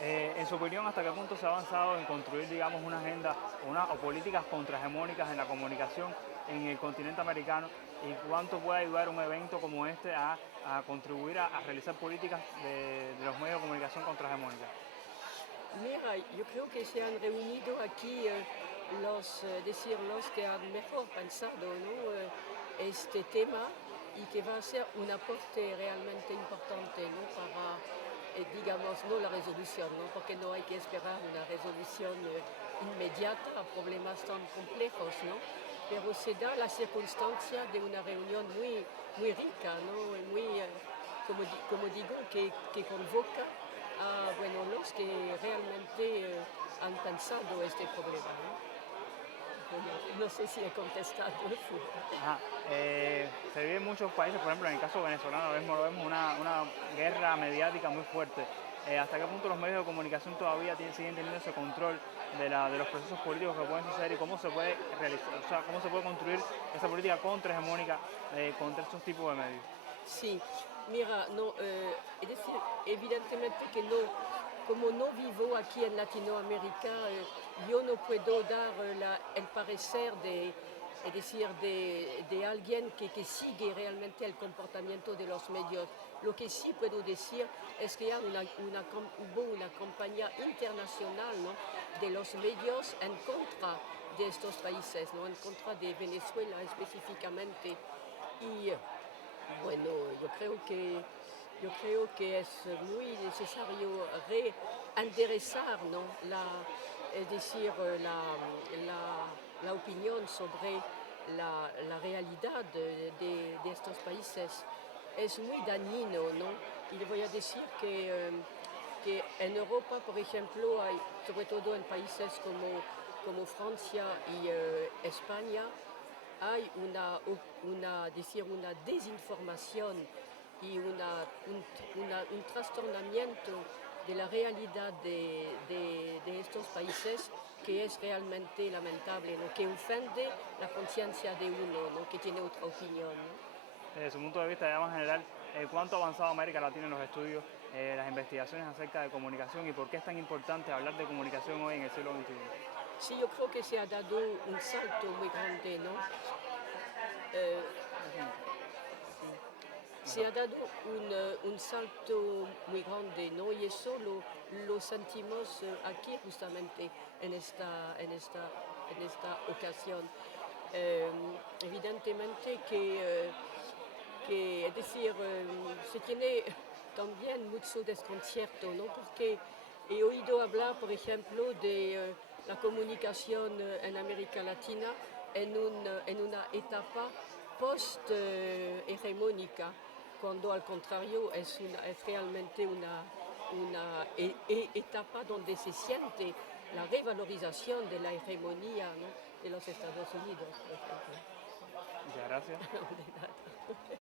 En su opinión, ¿hasta qué punto se ha avanzado en construir, digamos, una agenda o políticas contrahegemónicas en la comunicación en el continente americano? ¿Y cuánto puede ayudar un evento como este a contribuir a realizar políticas de los medios de comunicación contrahegemónicas? Mira, yo creo que se han reunido aquí los que han mejor pensado, ¿no? Este tema y que va a ser un aporte realmente importante, ¿no? Para, digamos, no la resolución, ¿no? Porque no hay que esperar una resolución inmediata a problemas tan complejos, ¿no? Pero se da la circunstancia de una reunión muy rica, ¿no? Y muy, como digo, que convoca a, bueno, los que realmente han pensado este problema, ¿no? Bueno, no sé si he contestado. Sí. Ajá. Se vive en muchos países, por ejemplo, en el caso venezolano, vemos una guerra mediática muy fuerte. ¿Hasta qué punto los medios de comunicación todavía siguen teniendo ese control de los procesos políticos que pueden suceder y cómo se puede realizar, o sea, cómo se puede construir esa política contrahegemónica contra estos tipos de medios? Sí, mira, no, es decir, evidentemente que no, como no vivo aquí en Latinoamérica, yo no puedo dar el parecer es decir, de alguien que sigue realmente el comportamiento de los medios. Lo que sí puedo decir es que hay hubo una campaña internacional, ¿no? De los medios en contra de estos países, ¿no? En contra de Venezuela específicamente. Y bueno, yo creo que es muy necesario reenderezar, ¿no? Es decir, la opinión sobre la realidad de estos países. Es muy dañino, ¿no? Y le voy a decir que en Europa, por ejemplo, hay, sobre todo en países como Francia y España, hay una desinformación y un trastornamiento de la realidad de estos países que es realmente lamentable, ¿no? Que ofende la conciencia de uno, ¿no? Que tiene otra opinión, ¿no? Desde su punto de vista, ya más general, ¿cuánto ha avanzado América Latina en los estudios, las investigaciones acerca de comunicación y por qué es tan importante hablar de comunicación hoy en el siglo XXI? Sí, yo creo que se ha dado un salto muy grande, ¿no? Eh, sí. Se ha dado un salto muy grande, ¿no? Y eso lo sentimos aquí justamente en esta ocasión. Evidentemente es decir, se tiene también mucho desconcierto, ¿no? Porque he oído hablar, por ejemplo, de la comunicación en América Latina en una etapa post-hegemónica, cuando al contrario es realmente una etapa donde se siente la revalorización de la hegemonía, ¿no? De los Estados Unidos, por ejemplo. Muchas gracias. De nada.